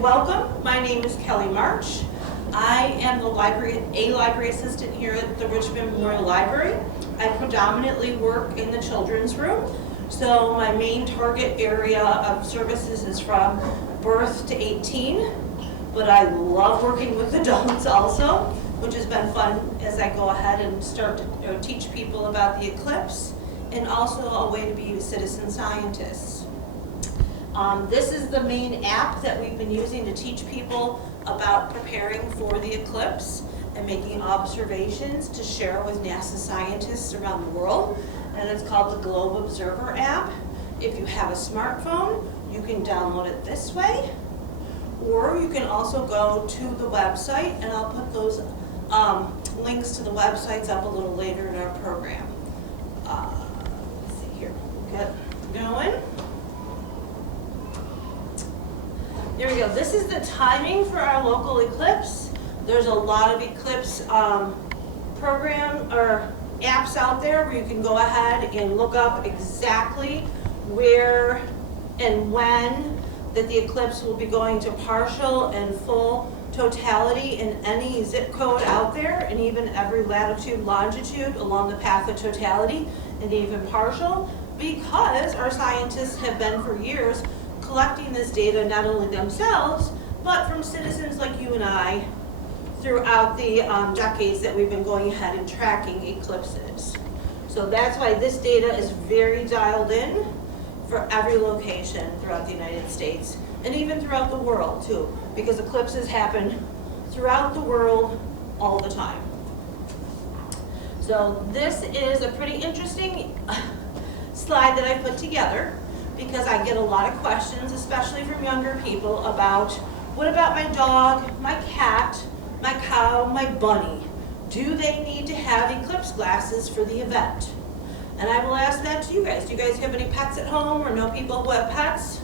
welcome. My name is Kelly March. I am a library assistant here at the Richmond Library. I predominantly work in the children's room. So my main target area of services is from birth to 18, but I love working with adults also, which has been fun as I go ahead and start to teach people about the eclipse, and also a way to be citizen scientists. This is the main app that we've been using to teach people about preparing for the eclipse and making observations to share with NASA scientists around the world. And it's called the Globe Observer app. If you have a smartphone, you can download it this way, or you can also go to the website, and I'll put those links to the websites up a little later in our program. Let's see here, we'll get going. There we go. This is the timing for our local eclipse. There's a lot of eclipse program or apps out there where you can go ahead and look up exactly where and when that the eclipse will be going to partial and full totality in any zip code out there, and even every latitude, longitude along the path of totality, and even partial, because our scientists have been for years collecting this data, not only themselves, but from citizens like you and I throughout the decades that we've been going ahead and tracking eclipses. So that's why this data is very dialed in for every location throughout the United States, and even throughout the world too, because eclipses happen throughout the world all the time. So this is a pretty interesting slide that I put together, because I get a lot of questions, especially from younger people, about what about my dog, my cat, my cow, my bunny? Do they need to have eclipse glasses for the event? And I will ask that to you guys. Do you guys have any pets at home or know people who have pets?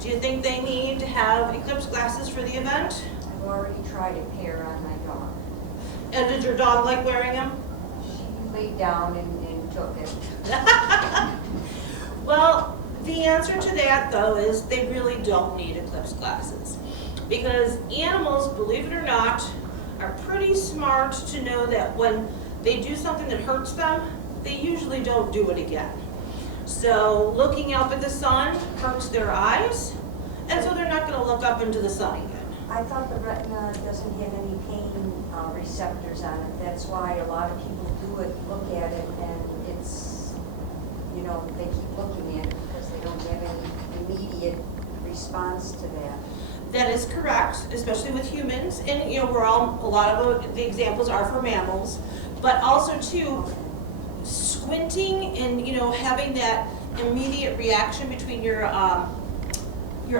Do you think they need to have eclipse glasses for the event? I've already tried a pair on my dog. And did your dog like wearing them? She laid down and took it. Well, the answer to that, though, is they really don't need eclipse glasses, because animals, believe it or not, are pretty smart to know that when they do something that hurts them, they usually don't do it again. So looking up at the sun hurts their eyes, and so they're not going to look up into the sun again. I thought the retina doesn't have any pain receptors on it. That's why a lot of people do it, look at it, and it's, you know, they keep looking at it because they don't have any immediate response to that. That is correct, especially with humans, and you know, we're all, a lot of the examples are for mammals, but also too, squinting and, you know, having that immediate reaction between your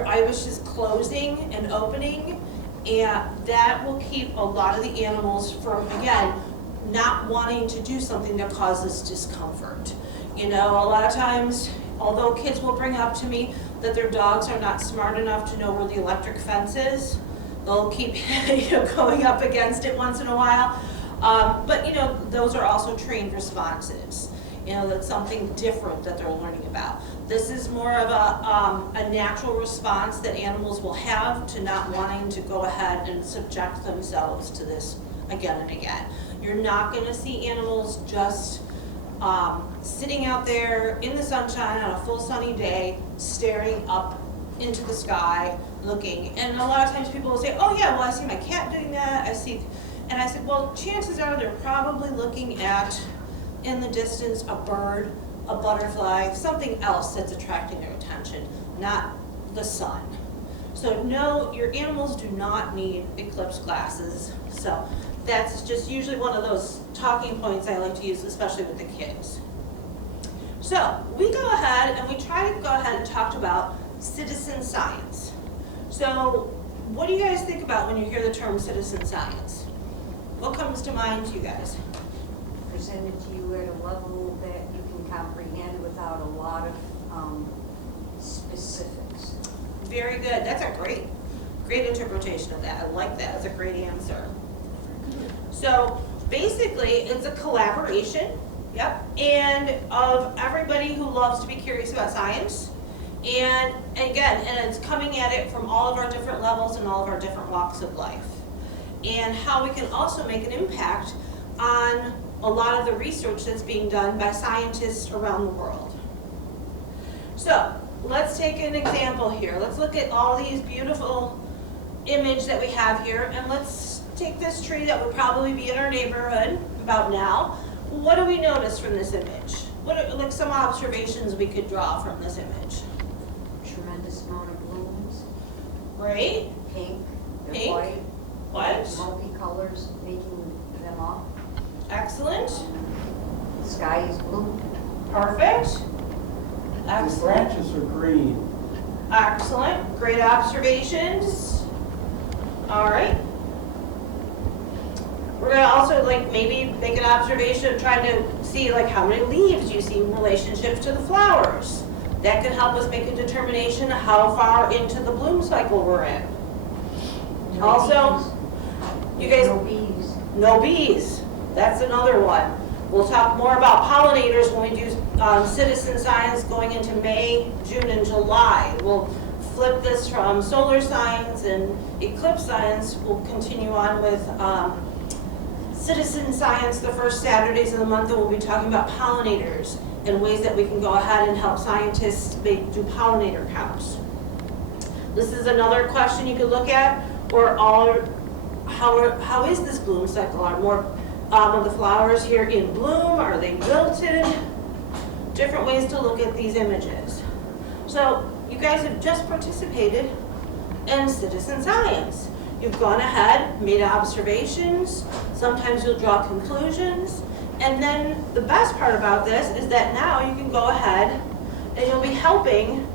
irises closing and opening, and that will keep a lot of the animals from, again, not wanting to do something that causes discomfort. You know, a lot of times, although kids will bring up to me that their dogs are not smart enough to know where the electric fence is, they'll keep going up against it once in a while. But you know, those are also trained responses. You know, that's something different that they're learning about. This is more of a natural response that animals will have to not wanting to go ahead and subject themselves to this again and again. You're not going to see animals just sitting out there in the sunshine on a full sunny day, staring up into the sky, looking. And a lot of times people will say, oh yeah, well I see my cat doing that, I see. And I said, well, chances are they're probably looking at, in the distance, a bird, a butterfly, something else that's attracting their attention, not the sun. So no, your animals do not need eclipse glasses. So that's just usually one of those talking points I like to use, especially with the kids. So we go ahead and we try to go ahead and talk about citizen science. So what do you guys think about when you hear the term citizen science? What comes to mind to you guys? Presented to you at a level that you can comprehend without a lot of specifics. Very good. That's a great interpretation of that. I like that. That's a great answer. So basically, it's a collaboration, yep, and of everybody who loves to be curious about science And again, and it's coming at it from all of our different levels and all of our different walks of life. And how we can also make an impact on a lot of the research that's being done by scientists around the world. So let's take an example here. Let's look at all these beautiful images that we have here, and let's take this tree that would probably be in our neighborhood about now. What do we notice from this image? What are like some observations we could draw from this image? Tremendous amount of blooms, Right? pink, and Pink. white. What? Multicolors making them up. Excellent. The sky is blue. Perfect. The Excellent. branches are green. Excellent. Great observations. All right. We're gonna also like maybe make an observation of trying to see like how many leaves you see in relationship to the flowers. That can help us make a determination of how far into the bloom cycle we're in. No Also, bees. you guys, No bees. no bees. That's another one. We'll talk more about pollinators when we do citizen science going into May, June, and July. We'll flip this from solar science and eclipse science. We'll continue on with citizen science the first Saturdays of the month, and we'll be talking about pollinators and ways that we can go ahead and help scientists do pollinator counts. This is another question you could look at, or how is this bloom cycle? Are more of the flowers here in bloom? Are they wilted? Different ways to look at these images. So you guys have just participated in citizen science. You've gone ahead, made observations, sometimes you'll draw conclusions, and then the best part about this is that now you can go ahead and you'll be helping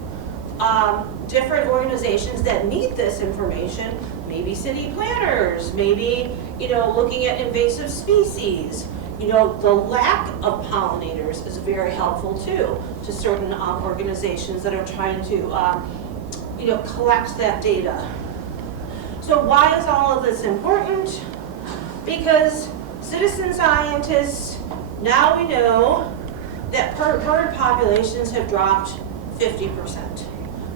different organizations that need this information, maybe city planners, maybe, looking at invasive species. The lack of pollinators is very helpful too to certain organizations that are trying to, collect that data. So why is all of this important? Because citizen scientists, now we know that bird populations have dropped 50%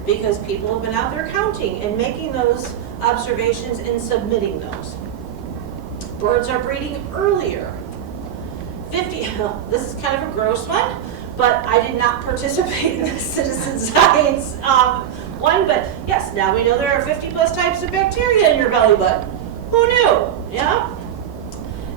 because people have been out there counting and making those observations and submitting those. Birds are breeding earlier. This is kind of a gross one, but I did not participate in the citizen science one, but yes, now we know there are 50 plus types of bacteria in your belly button. Who knew? Yeah?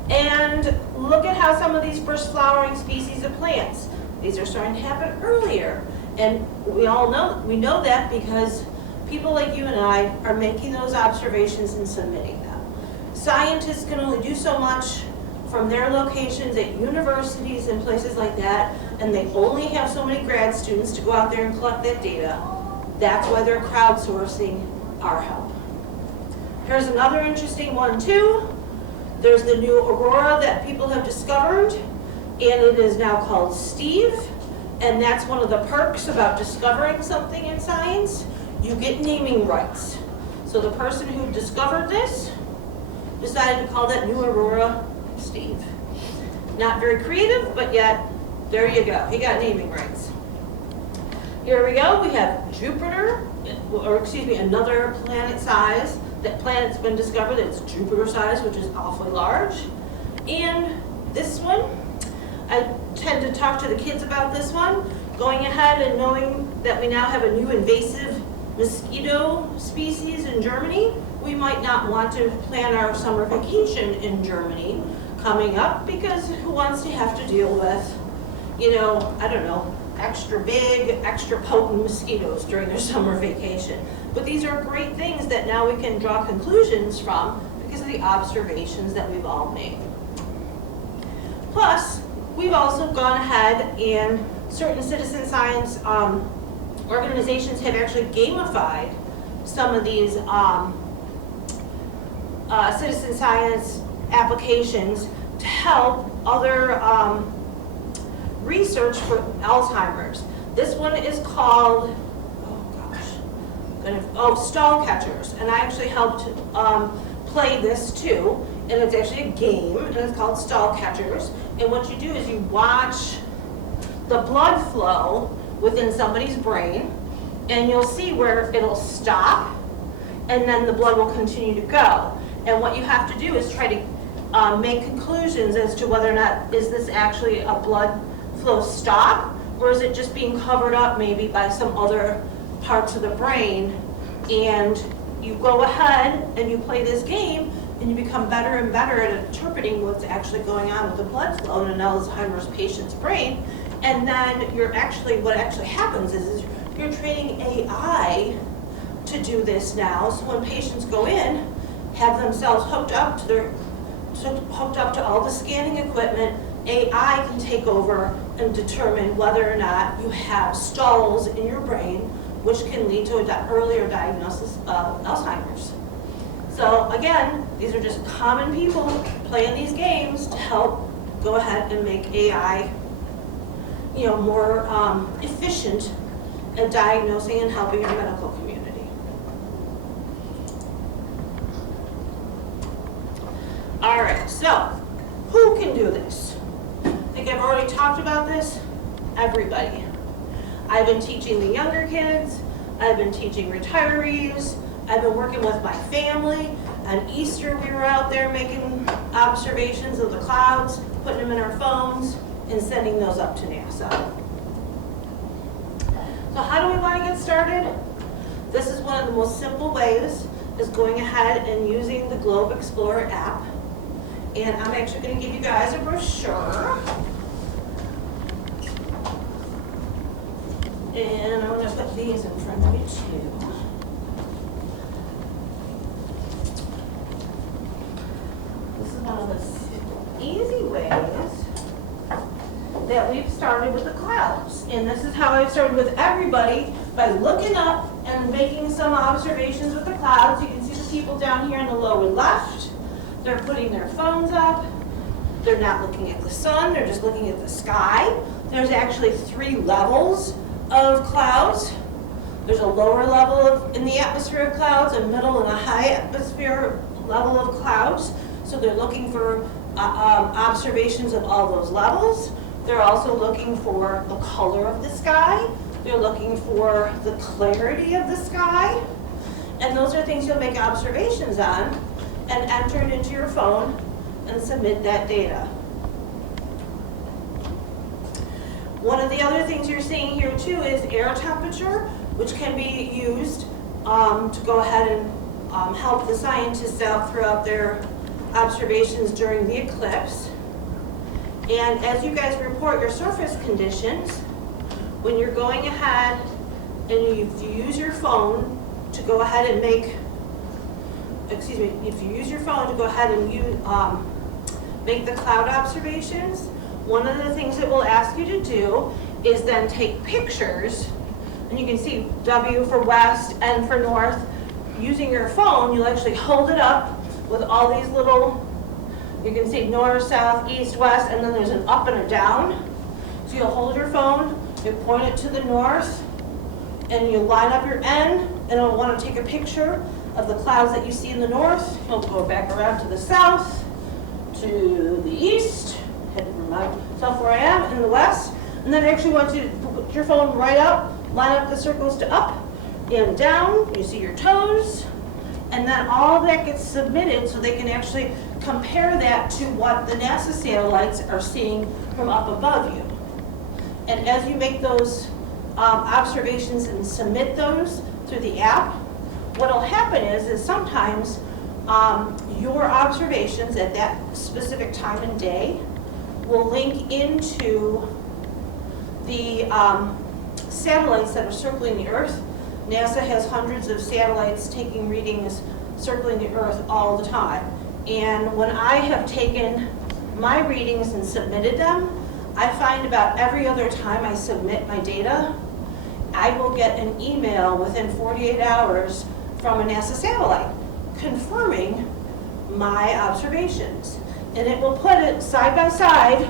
And look at how some of these first flowering species of plants, these are starting to happen earlier. And we know that because people like you and I are making those observations and submitting them. Scientists can only do so much from their locations at universities and places like that, and they only have so many grad students to go out there and collect that data. That's why they're crowdsourcing our help. Here's another interesting one too. There's the new aurora that people have discovered, and it is now called Steve, and that's one of the perks about discovering something in science. You get naming rights. So the person who discovered this decided to call that new aurora Steve. Not very creative, but yet, there you go. He got naming rights. Here we go. We have Jupiter, another planet size. That planet's been discovered that's Jupiter size, which is awfully large. And this one, I tend to talk to the kids about this one. Going ahead and knowing that we now have a new invasive mosquito species in Germany, we might not want to plan our summer vacation in Germany coming up, because who wants to have to deal with, extra big, extra potent mosquitoes during their summer vacation. But these are great things that now we can draw conclusions from because of the observations that we've all made. Plus, we've also gone ahead and certain citizen science organizations have actually gamified some of these citizen science applications to help other research for Alzheimer's. This one is called, stall catchers, and I actually helped play this too, and it's actually a game, and it's called stall catchers. And what you do is you watch the blood flow within somebody's brain, and you'll see where it'll stop, and then the blood will continue to go. And what you have to do is try to make conclusions as to whether or not is this actually a blood flow stop, or is it just being covered up maybe by some other parts of the brain. And you go ahead and you play this game, and you become better and better at interpreting what's actually going on with the blood flow in an Alzheimer's patient's brain. And then what actually happens is you're training AI to do this now. So when patients go in, have themselves hooked up to all the scanning equipment, AI can take over and determine whether or not you have stalls in your brain, which can lead to an earlier diagnosis of Alzheimer's. So again, these are just common people playing these games to help go ahead and make AI, more efficient at diagnosing and helping your medical community. All right, so who can do this? I think I've already talked about this. Everybody. I've been teaching the younger kids. I've been teaching retirees. I've been working with my family. On Easter, we were out there making observations of the clouds, putting them in our phones, and sending those up to NASA. So how do we want to get started? This is one of the most simple ways, is going ahead and using the Globe Explorer app. And I'm actually going to give you guys a brochure. And I'm going to put these in front of you too. This is one of the easy ways that we've started with the clouds. And this is how I've started with everybody, by looking up and making some observations with the clouds. You can see the people down here in the lower left. They're putting their phones up. They're not looking at the sun, they're just looking at the sky. There's actually 3 levels of clouds. There's a lower level in the atmosphere of clouds, a middle and a high atmosphere level of clouds. So they're looking for observations of all those levels. They're also looking for the color of the sky. They're looking for the clarity of the sky. And those are things you'll make observations on and enter it into your phone and submit that data. One of the other things you're seeing here too is air temperature, which can be used to go ahead and help the scientists out throughout their observations during the eclipse. And as you guys report your surface conditions, when you're going ahead and you use your phone to go ahead and if you use your phone to go ahead and make the cloud observations, one of the things it will ask you to do is then take pictures, and you can see W for west, N for north. Using your phone, you'll actually hold it up with all these little, you can see north, south, east, west, and then there's an up and a down. So you'll hold your phone, you point it to the north, and you line up your N, and it'll want to take a picture of the clouds that you see in the north. You'll go back around to the south, to the east, head from myself where I am, in the west, and then I actually want you to put your phone right up, line up the circles to up and down, you see your toes, and then all that gets submitted so they can actually compare that to what the NASA satellites are seeing from up above you. And as you make those observations and submit those through the app, what'll happen is sometimes your observations at that specific time and day will link into the satellites that are circling the Earth. NASA has hundreds of satellites taking readings circling the Earth all the time. And when I have taken my readings and submitted them, I find about every other time I submit my data, I will get an email within 48 hours from a NASA satellite confirming my observations. And it will put it side by side,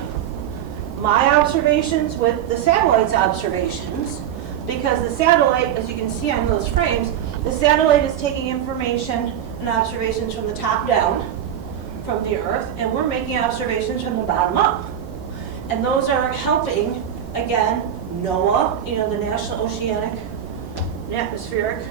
my observations with the satellite's observations, because the satellite, as you can see on those frames, the satellite is taking information and observations from the top down from the Earth, and we're making observations from the bottom up. And those are helping, again, NOAA, the National Oceanic an atmospheric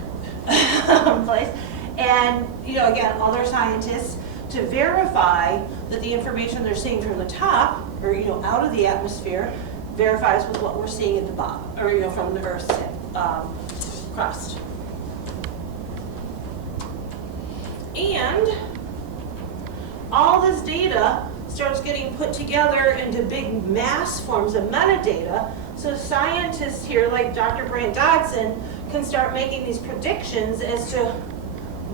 place. And, again, other scientists to verify that the information they're seeing from the top, or, out of the atmosphere, verifies with what we're seeing at the bottom, or, from the Earth's crust. And all this data starts getting put together into big mass forms of metadata, so scientists here, like Dr. Brant Dodson, can start making these predictions as to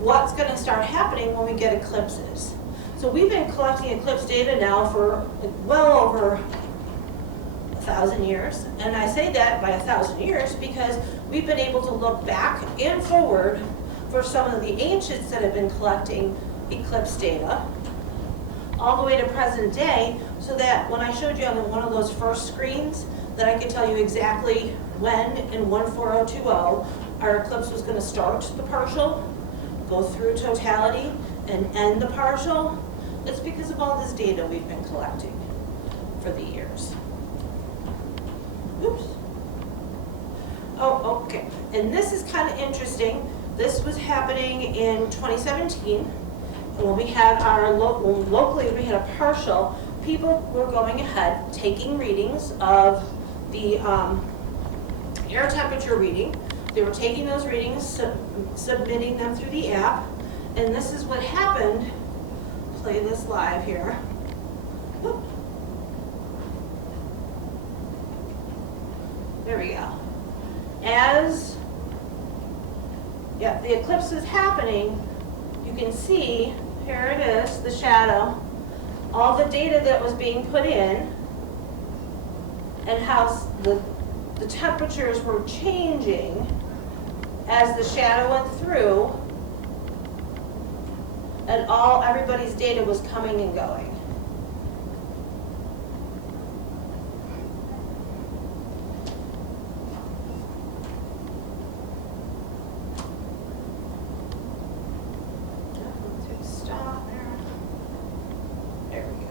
what's going to start happening when we get eclipses. So we've been collecting eclipse data now for well over 1,000 years, and I say that by 1,000 years because we've been able to look back and forward for some of the ancients that have been collecting eclipse data all the way to present day, so that when I showed you on one of those first screens that I could tell you exactly when in 14020 our eclipse was going to start the partial, go through totality, and end the partial. It's because of all this data we've been collecting for the years. Oops. Oh, okay. And this is kind of interesting. This was happening in 2017. And when we had our locally we had a partial, people were going ahead taking readings of the air temperature reading. They were taking those readings, submitting them through the app, and this is what happened. Play this live here. Whoop. There we go. As the eclipse is happening, you can see, here it is, the shadow, all the data that was being put in, and how the temperatures were changing as the shadow went through, and everybody's data was coming and going. Stop there. There we go.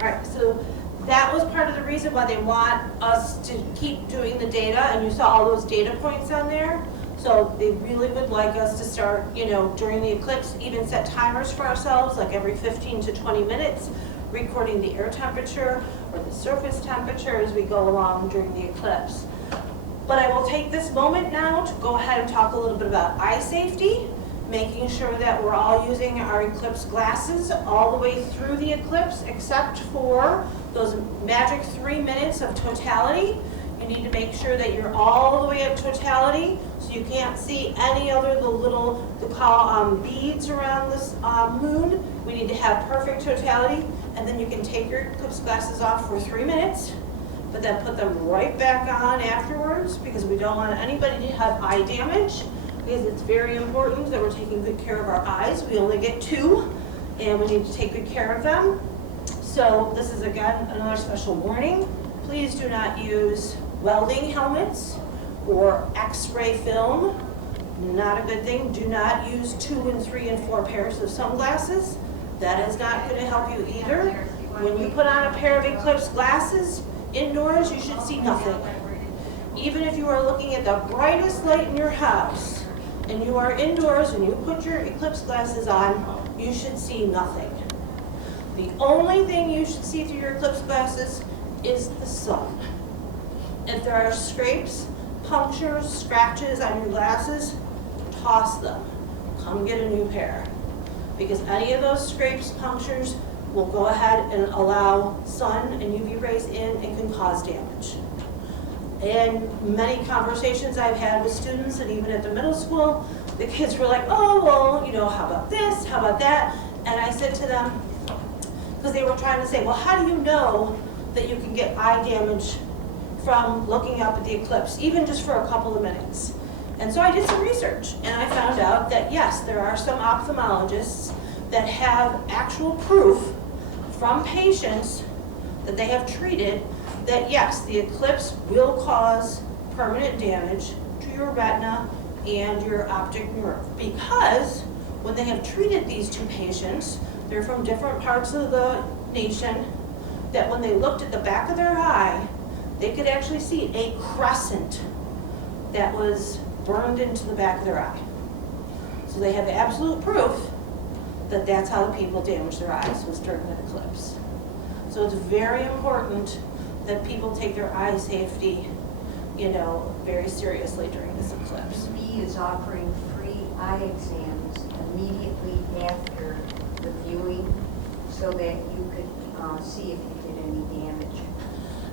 All right, so that was part of the reason why they want us to keep doing the data, and you saw all those data points on there. So they really would like us to start, during the eclipse, even set timers for ourselves, like every 15 to 20 minutes, recording the air temperature or the surface temperature as we go along during the eclipse. But I will take this moment now to go ahead and talk a little bit about eye safety, making sure that we're all using our eclipse glasses all the way through the eclipse, except for those magic 3 minutes of totality. You need to make sure that you're all the way at totality, so you can't see any other the little beads around this moon. We need to have perfect totality, and then you can take your eclipse glasses off for 3 minutes, but then put them right back on afterwards, because we don't want anybody to have eye damage, because it's very important that we're taking good care of our eyes. We only get 2, and we need to take good care of them. So this is, again, another special warning. Please do not use welding helmets or X-ray film. Not a good thing. Do not use 2 and 3 and 4 pairs of sunglasses. That is not going to help you either. When you put on a pair of eclipse glasses indoors, you should see nothing. Even if you are looking at the brightest light in your house and you are indoors and you put your eclipse glasses on, you should see nothing. The only thing you should see through your eclipse glasses is the sun. If there are scrapes, punctures, scratches on your glasses, toss them. Come get a new pair. Because any of those scrapes, punctures, will go ahead and allow sun and UV rays in and can cause damage. And many conversations I've had with students, and even at the middle school, the kids were like, oh, well, how about this, how about that? And I said to them, because they were trying to say, well, how do you know that you can get eye damage from looking up at the eclipse, even just for a couple of minutes? And so I did some research, and I found out that yes, there are some ophthalmologists that have actual proof from patients that they have treated that yes, the eclipse will cause permanent damage to your retina and your optic nerve, because when they have treated these 2 patients, they're from different parts of the nation, that when they looked at the back of their eye, they could actually see a crescent that was burned into the back of their eye. So they have absolute proof that that's how the people damaged their eyes, was during an eclipse. So it's very important that people take their eye safety, very seriously during this eclipse. B is offering free eye exams immediately after the viewing so that you could see if you did any damage.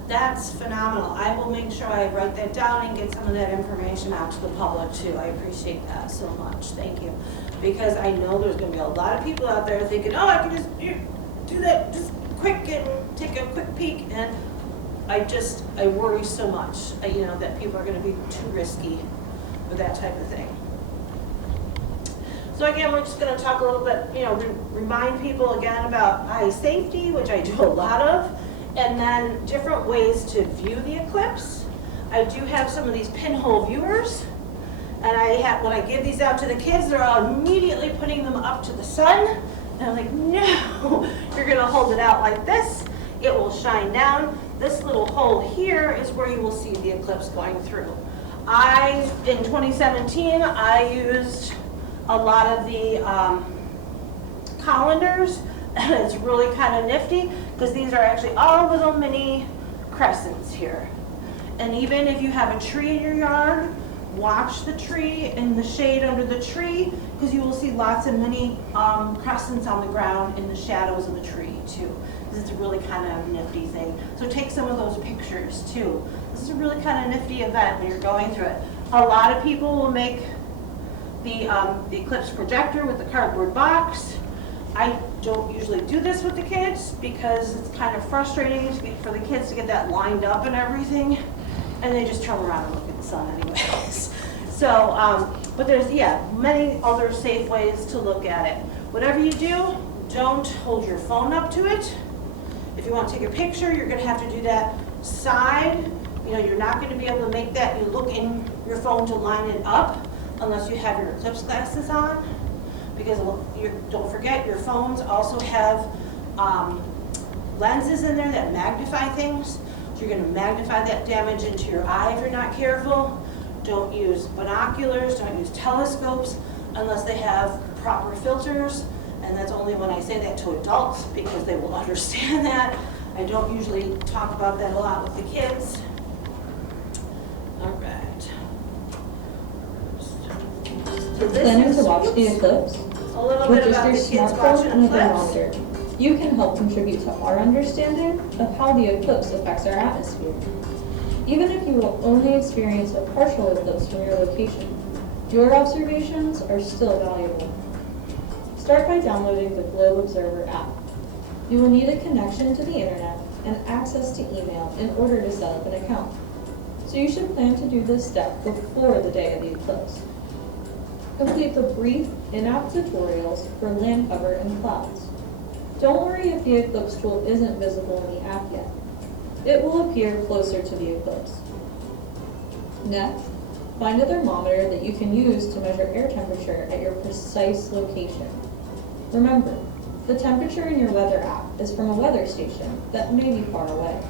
That's phenomenal. I will make sure I write that down and get some of that information out to the public too. I appreciate that so much. Thank you. Because I know there's going to be a lot of people out there thinking, oh, I can just do that just quick and take a quick peek. And I worry so much, that people are going to be too risky with that type of thing. So again, we're just going to talk a little bit, remind people again about eye safety, which I do a lot of, and then different ways to view the eclipse. I do have some of these pinhole viewers, and when I give these out to the kids, they're all immediately putting them up to the sun, and I'm like, no, you're going to hold it out like this. It will shine down. This little hole here is where you will see the eclipse going through. In 2017, I used a lot of the colanders. It's really kind of nifty because these are actually all little mini crescents here. And even if you have a tree in your yard, watch the tree in the shade under the tree because you will see lots of mini crescents on the ground in the shadows of the tree too. It's a really kind of nifty thing. So take some of those pictures too. This is a really kind of nifty event when you're going through it. A lot of people will make the eclipse projector with the cardboard box. I don't usually do this with the kids because it's kind of frustrating for the kids to get that lined up and everything, and they just turn around and look at the sun anyways. So, but there's, many other safe ways to look at it. Whatever you do, don't hold your phone up to it. If you want to take a picture, you're going to have to do that side. You're not going to be able to make that. You look in your phone to line it up unless you have your eclipse glasses on. Because don't forget, your phones also have lenses in there that magnify things. So you're going to magnify that damage into your eye if you're not careful. Don't use binoculars, don't use telescopes unless they have proper filters. And that's only when I say that to adults because they will understand that. I don't usually talk about that a lot with the kids. All right. So Planning to watch the eclipse? A little With bit just about your the kids smartphone watching and a eclipse. thermometer, you can help contribute to our understanding of how the eclipse affects our atmosphere. Even if you will only experience a partial eclipse from your location, your observations are still valuable. Start by downloading the Globe Observer app. You will need a connection to the internet and access to email in order to set up an account. So you should plan to do this step before the day of the eclipse. Complete the brief in-app tutorials for land cover and clouds. Don't worry if the eclipse tool isn't visible in the app yet. It will appear closer to the eclipse. Next, find a thermometer that you can use to measure air temperature at your precise location. Remember, the temperature in your weather app is from a weather station that may be far away.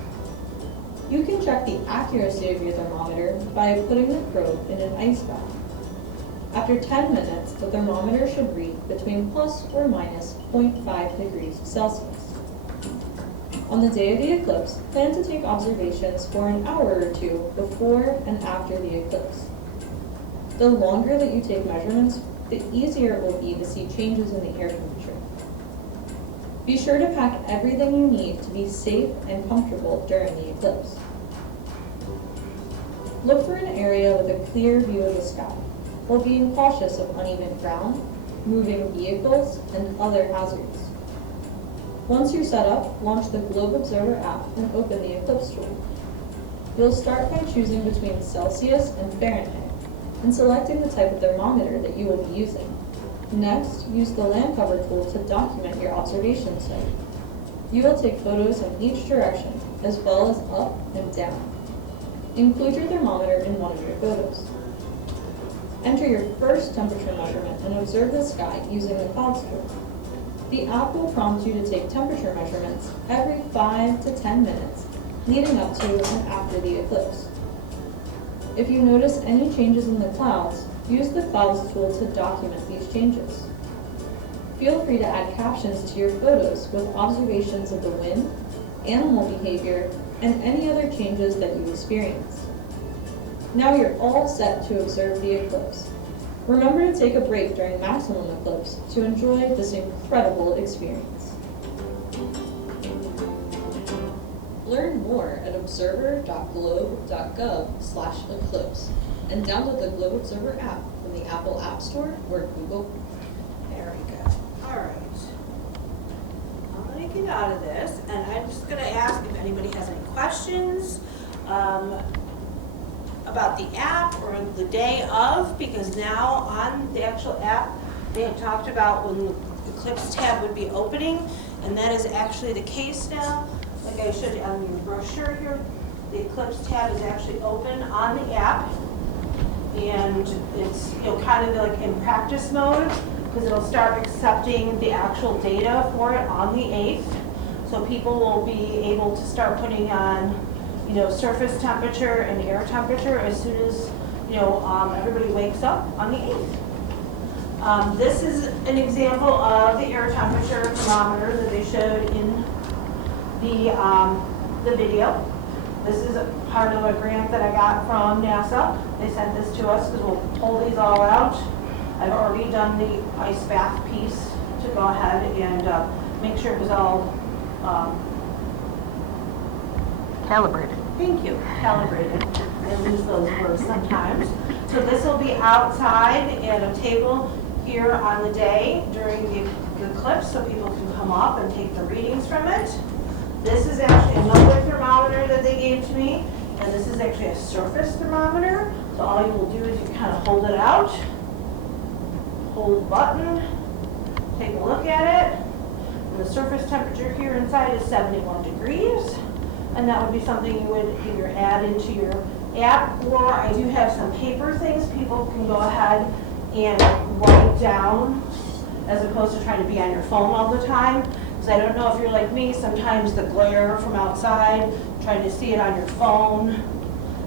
You can check the accuracy of your thermometer by putting the probe in an ice bath. After 10 minutes, the thermometer should read between plus or minus 0.5 degrees Celsius. On the day of the eclipse, plan to take observations for an hour or two before and after the eclipse. The longer that you take measurements, the easier it will be to see changes in the air temperature. Be sure to pack everything you need to be safe and comfortable during the eclipse. Look for an area with a clear view of the sky, while being cautious of uneven ground, moving vehicles, and other hazards. Once you're set up, launch the Globe Observer app and open the eclipse tool. You'll start by choosing between Celsius and Fahrenheit and selecting the type of thermometer that you will be using. Next, use the land cover tool to document your observation site. You will take photos in each direction, as well as up and down. Include your thermometer in one of your photos. Enter your first temperature measurement and observe the sky using the clouds tool. The app will prompt you to take temperature measurements every 5 to 10 minutes leading up to and after the eclipse. If you notice any changes in the clouds, use the clouds tool to document these changes. Feel free to add captions to your photos with observations of the wind, animal behavior, and any other changes that you experience. Now you're all set to observe the eclipse. Remember to take a break during maximum eclipse to enjoy this incredible experience. Learn more at observer.globe.gov/eclipse and download the Globe Observer app from the Apple App Store or Google. There we go. All right. I'm gonna get out of this, and I'm just gonna ask if anybody has any questions about the app or the day of, because now on the actual app, they had talked about when the Eclipse tab would be opening, and that is actually the case now. Like I showed you on your brochure here, the Eclipse tab is actually open on the app, and it's, you know, kind of like in practice mode, because it'll start accepting the actual data for it on the 8th. So people will be able to start putting on, you know, surface temperature and air temperature as soon as, you know, everybody wakes up on the 8th. This is an example of the air temperature thermometer that they showed in the video. This is a part of a grant that I got from NASA. They sent this to us because we'll pull these all out. I've already done the ice bath piece to go ahead and make sure it was all Calibrated. thank you, calibrated. I lose those words sometimes. So this will be outside at a table here on the day during the eclipse, so people can come up and take the readings from it. This is actually another thermometer that they gave to me, and this is actually a surface thermometer. So all you will do is you kind of hold it out, hold the button, take a look at it. And the surface temperature here inside is 71 degrees. And that would be something you would either add into your app, or I do have some paper things people can go ahead and write down as opposed to trying to be on your phone all the time. Because I don't know if you're like me, sometimes the glare from outside, trying to see it on your phone,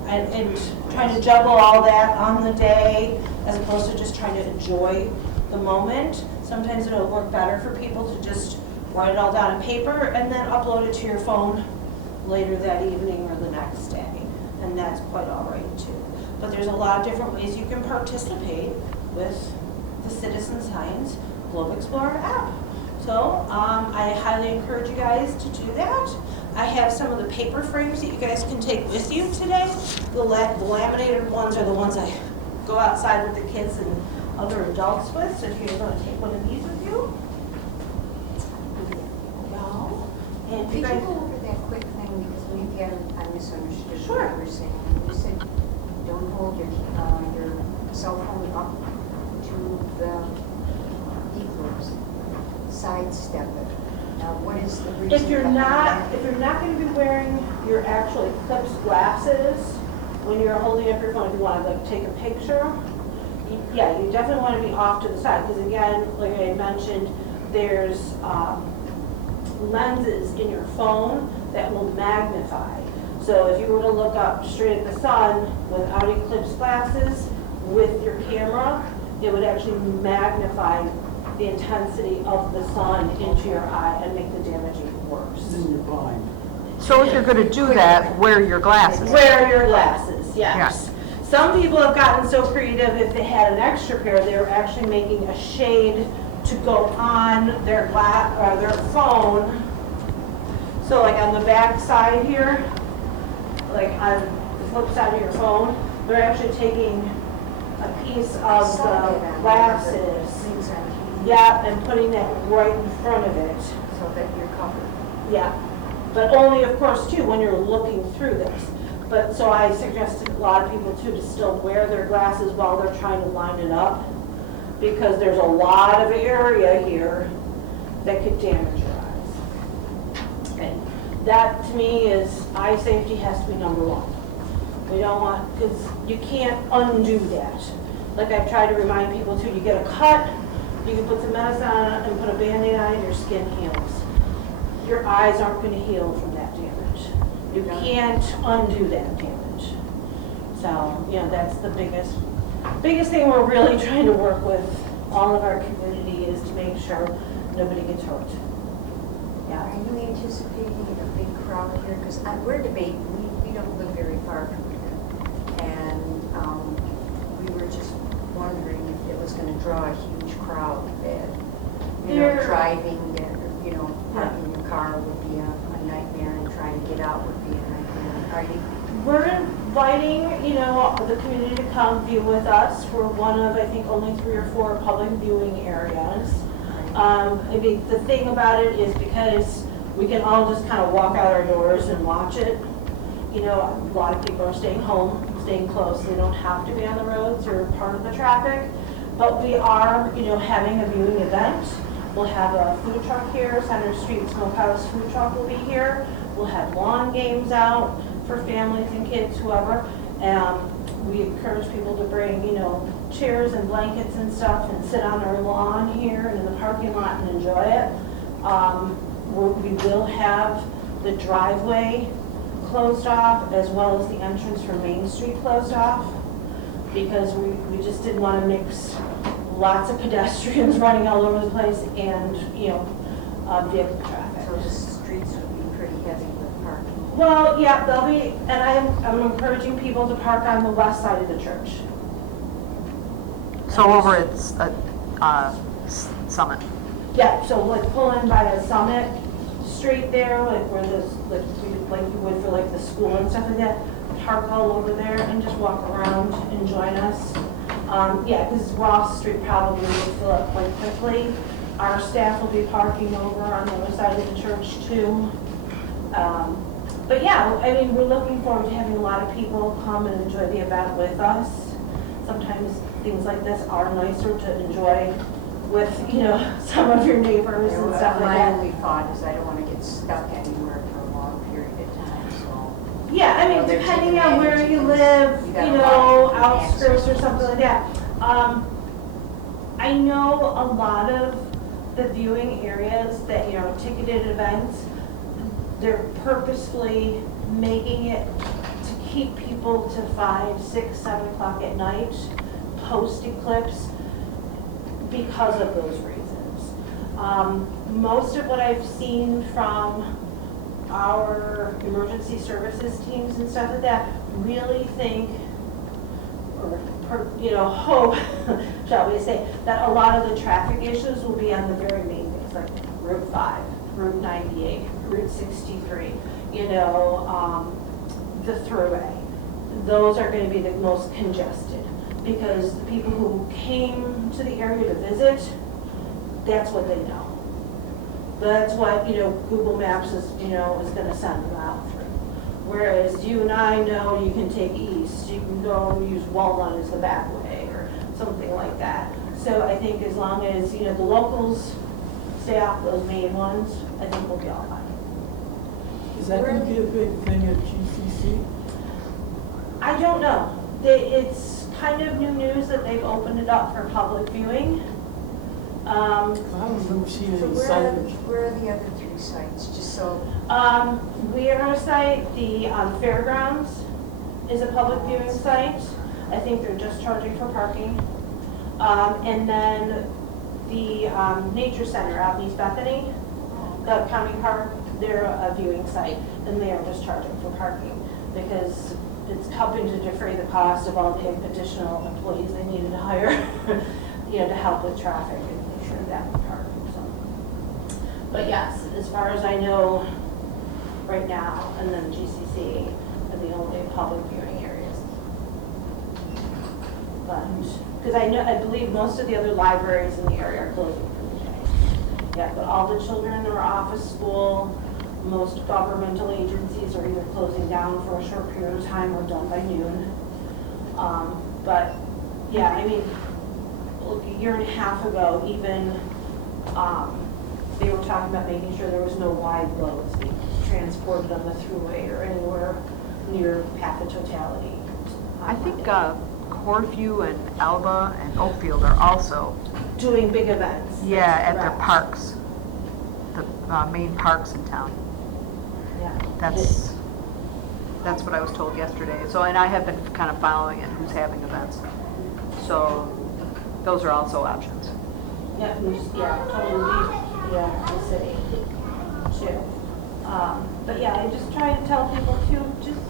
and trying to juggle all that on the day as opposed to just trying to enjoy the moment. Sometimes it'll work better for people to just write it all down on paper and then upload it to your phone later that evening or the next day, and that's quite all right too. But there's a lot of different ways you can participate with the Citizen Science Globe Explorer app. So I highly encourage you guys to do that. I have some of the paper frames that you guys can take with you today. The laminated ones are the ones I go outside with the kids and other adults with, so if you're going to take one of these with you. Go. And Could you you guys, go over that quick thing, because maybe I misunderstood Sure. what you were saying. You said, don't hold your cell phone up to the eclipse, sidestep it. Now, what is the reason? if you're behind not going to be wearing your actual eclipse glasses when you're holding up your phone, if you want to like take a picture, yeah, you definitely want to be off to the side, because again, like I mentioned, there's lenses in your phone that will magnify. So if you were to look up straight at the sun without eclipse glasses with your camera, it would actually magnify the intensity of the sun into your eye and make the damage even worse. Then you're blind. So if you're going to do that, wear your glasses. Wear your glasses, yes. Some people have gotten so creative, if they had an extra pair, they were actually making a shade to go on their their phone. So like on the back side here, like on the flip side of your phone, they're actually taking a piece of the glasses, things on TV, yeah, and putting that right in front of it. so that you're covered? Yeah, but only, of course, too, when you're looking through this. But, so I suggested a lot of people too to still wear their glasses while they're trying to line it up, because there's a lot of area here that could damage your eyes. And that, to me, is, eye safety has to be number one. We don't want, because you can't undo that. Like I've tried to remind people too, you get a cut, you can put some medicine on it and put a Band-Aid on it, your skin heals. Your eyes aren't going to heal from that damage. You can't undo that damage. So, you know, that's the biggest thing we're really trying to work with all of our community is to make sure nobody gets hurt. Yeah. Are you anticipating a big crowd here? Because we're debating, we don't live very far from here. And we were just wondering if it was going to draw a huge crowd that, you know, There- driving, you know, parking your car would be a nightmare and trying to get out would be a nightmare. Are you? We're inviting, you know, the community to come view with us. We're one of, I think, only 3 or 4 public viewing areas. I mean, the thing about it is because we can all just kind of walk out our doors and watch it. You know, a lot of people are staying home, staying close. They don't have to be on the roads or part of the traffic. But we are, you know, having a viewing event. We'll have a food truck here, Center Street Smokehouse food truck will be here. We'll have lawn games out for families and kids, whoever. We encourage people to bring, you know, chairs and blankets and stuff and sit on our lawn here and in the parking lot and enjoy it. We will have the driveway closed off as well as the entrance from Main Street closed off because we just didn't want to mix lots of pedestrians running all over the place and, you know, vehicle traffic. So the streets would be pretty heavy with parking. Well, yeah, they'll be, and I'm encouraging people to park on the west side of the church. So over at Summit. Yeah, so like pull in by the Summit Street there, like where the, like you would for like the school and stuff like that, park all over there and just walk around and join us. Yeah, because Ross Street probably will fill up quite quickly. Our staff will be parking over on the other side of the church too. But yeah, I mean, we're looking forward to having a lot of people come and enjoy the event with us. Sometimes things like this are nicer to enjoy with, you know, some of your neighbors and stuff like My that. only thought is I don't want to get stuck anywhere for a long period of time, so. Yeah, I mean, Well, they're depending taking on where advantage you of this. live, You you gotta know, walk outskirts or answers. something like that. I know a lot of the viewing areas that, you know, ticketed events, they're purposefully making it to keep people to 5, 6, 7 o'clock at night, post-eclipse, because of those reasons. Most of what I've seen from our emergency services teams and stuff like that really think, or you know, hope, shall we say, that a lot of the traffic issues will be on the very main things, like Route 5, Route 98, Route 63, you know, the thruway. Those are going to be the most congested because the people who came to the area to visit, that's what they know. That's what, you know, Google Maps is, you know, is going to send them out through. Whereas you and I know you can take east, you can go use Walnut as the back way or something like that. So I think as long as, you know, the locals stay off those main ones, I think we'll be all fine. Is that going to be a big thing at GCC? I don't know. It's kind of new news that they've opened it up for public viewing. I don't remember seeing So any where signage. are the other 3 sites, just so? We are a site, the fairgrounds is a public viewing site. I think they're just charging for parking. And then the nature center out in East Bethany, the county park, they're a viewing site, and they are just charging for parking because it's helping to defray the cost of all the additional employees they needed to hire, you know, to help with traffic and make sure that would park. So, but yes, as far as I know, right now, and then GCC are the only public viewing areas. But because I believe most of the other libraries in the area are closing for the day. Yeah, but all the children are off of school. Most governmental agencies are either closing down for a short period of time or done by noon. But yeah, I mean, look, a year and a half ago, even they were talking about making sure there was no wide loads being transported on the thruway or anywhere near path of totality. I think Corview and Alba and Oakfield are also, Doing big events. yeah, at their Correct. parks, the main parks in town. Yeah. That's, That's what I was told yesterday. So, and I have been kind of following it, who's having events. So those are also options. Yeah, totally, the city too. But yeah, I just try to tell people to just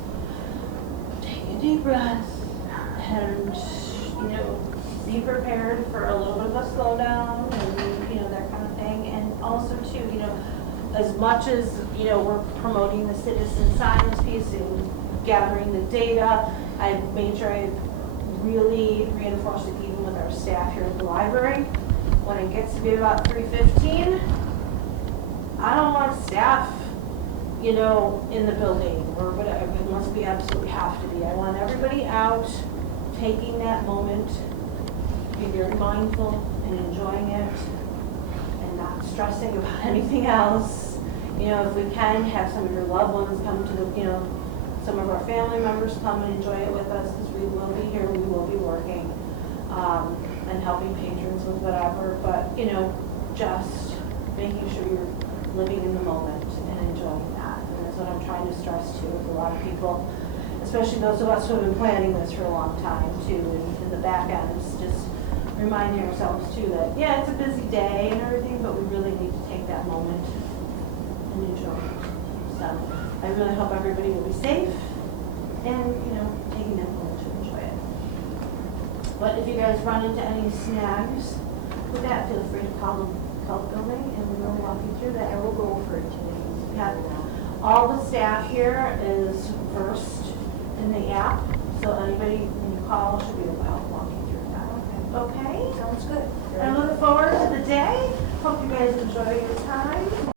take a deep breath and, be prepared for a little bit of a slowdown and, that kind of thing. And also too, as much as, we're promoting the citizen science piece and gathering the data, I made sure I really reinforced it even with our staff here at the library. When it gets to be about 3:15, I don't want staff, in the building or whatever, unless we absolutely have to be. I want everybody out, taking that moment, be very mindful and enjoying it and not stressing about anything else. If we can, have some of your loved ones come to the, some of our family members come and enjoy it with us, because we will be here, we will be working, and helping patrons with whatever, but, just making sure you're living in the moment and enjoying that. And that's what I'm trying to stress too with a lot of people, especially those of us who have been planning this for a long time too, and in the back end, it's just reminding ourselves too that, yeah, it's a busy day and everything, but we really need to take that moment and enjoy it. So I really hope everybody will be safe and, taking that moment to enjoy it. But if you guys run into any snags with that, feel free to call the building and we will walk you through that. I will go over it today. Yeah. All the staff here is versed in the app, so anybody when you call should be able to help walk you through that. Okay? Sounds good. I look forward to the day. Hope you guys enjoy your time.